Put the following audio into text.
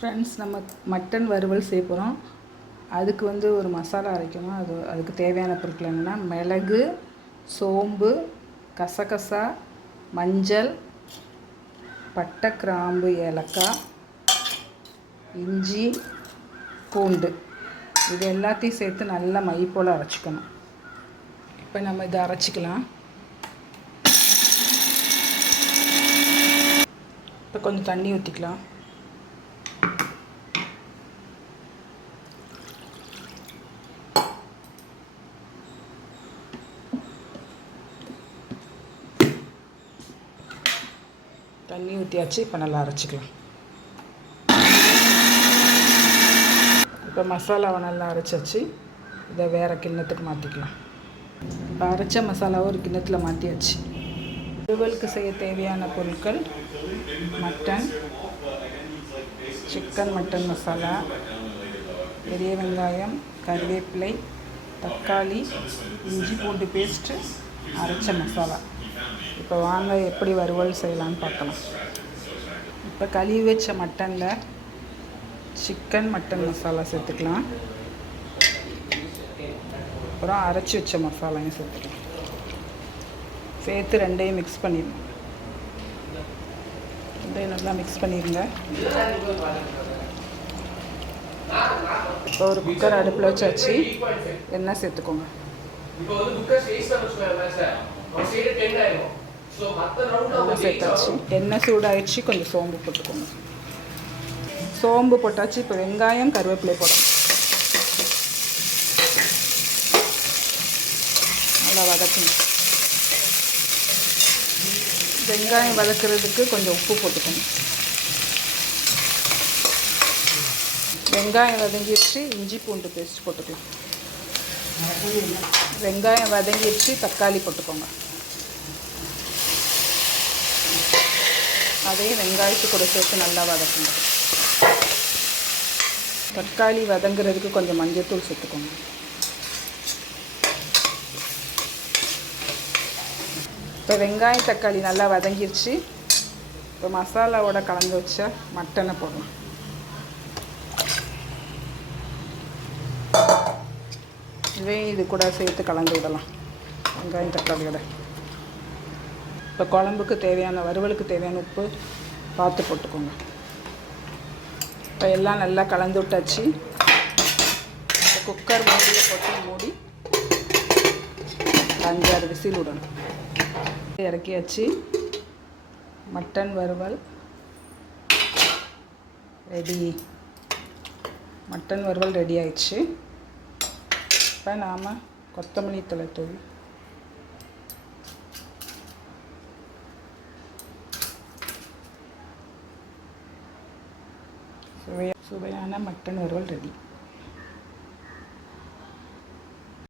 Friends நம்ம mutton வறுவல் செய்ய போகிறோம் அதுக்கு வந்து ஒரு மசாலா அரைக்கணும். அது அதுக்கு தேவையான பொருட்கள் என்னென்னா மிளகு சோம்பு கசகசா மஞ்சள் பட்டை கிராம்பு ஏலக்காய் இஞ்சி பூண்டு. இது எல்லாத்தையும் சேர்த்து நல்லா மை போல் அரைச்சிக்கணும். இப்போ நம்ம இதை அரைச்சிக்கலாம். இப்போ கொஞ்சம் தண்ணி ஊற்றிக்கலாம் தண்ணி ஊற்றியாச்சு இப்போ நல்லா அரைச்சிக்கலாம். இப்போ மசாலாவை நல்லா அரைச்சாச்சு. இதை வேறு கிண்ணத்துக்கு மாற்றிக்கலாம் இப்போ அரைச்ச மசாலாவை ஒரு கிண்ணத்தில் மாற்றியாச்சு வறுவலுக்கு செய்ய தேவையான பொருட்கள் மட்டன் சிக்கன் மட்டன் மசாலா பெரிய வெங்காயம் கருவேப்பிலை தக்காளி இஞ்சி பூண்டு பேஸ்ட்டு அரைச்ச மசாலா. இப்போ வாங்க எப்படி வறுவல் செய்யலான்னு பார்க்கலாம். இப்போ கழுவி வச்ச மட்டனில் சிக்கன் மட்டன் மசாலா சேர்த்துக்கலாம். அப்புறம் அரைச்சி வச்ச மசாலாயும் சேர்த்துக்கலாம். சேர்த்து ரெண்டையும் மிக்ஸ் பண்ணிடணும் ரெண்டையும் நல்லா மிக்ஸ் பண்ணிடுங்க இப்போ ஒரு குக்கர் அடுப்பில் வச்சாச்சு. எண்ணெய் சேர்த்துக்கோங்க. இப்போ வந்து புக்கர் ஸ்டேஜ் பண்ண வச்சுக்கோங்களேன் சார் ஒரு சைடு டென் ஆயிரும். அவங்க சேர்த்தாச்சு. எண்ணெய் சூடாயிடுச்சு கொஞ்சம் சோம்பு போட்டுக்கோங்க. சோம்பு போட்டாச்சு இப்போ வெங்காயம் கருவேப்பிலை போடணும். நல்லா வதக்கணும் வெங்காயம் வதக்கிறதுக்கு கொஞ்சம் உப்பு போட்டுக்கணும் வெங்காயம் வதங்கிடுச்சு இஞ்சி பூண்டு பேஸ்ட் போட்டுக்கலாம். வெங்காயம் வதங்கிடுச்சு தக்காளி போட்டுக்கோங்க. அதையும் வெங்காயத்து கூட சேர்த்து நல்லா வதக்கணும் தக்காளி வதங்குறதுக்கு கொஞ்சம் மஞ்சத்தூள் சேர்த்துக்கோங்க. இப்போ வெங்காயம் தக்காளி நல்லா வதங்கிருச்சு. இப்போ மசாலாவோட கலந்து வச்ச மட்டனை போடணும் இதையும் இது கூட சேர்த்து கலந்து விடலாம். வெங்காயம் தக்காளியோட இப்போ குழம்புக்கு தேவையான வறுவலுக்கு தேவையான உப்பு பார்த்து போட்டுக்கோங்க. இப்போ எல்லாம் நல்லா கலந்து விட்டாச்சு. இப்போ குக்கர் மூடியில் போட்டு மூடி அஞ்சாறு விசில் விடணும். இறக்கியாச்சு. மட்டன் வறுவல் ரெடி மட்டன் வறுவல் ரெடி ஆயிடுச்சு. இப்போ நாம் கொத்தமல்லி தலை தூவி சுவையான மட்டன் வறுவல் ரெடி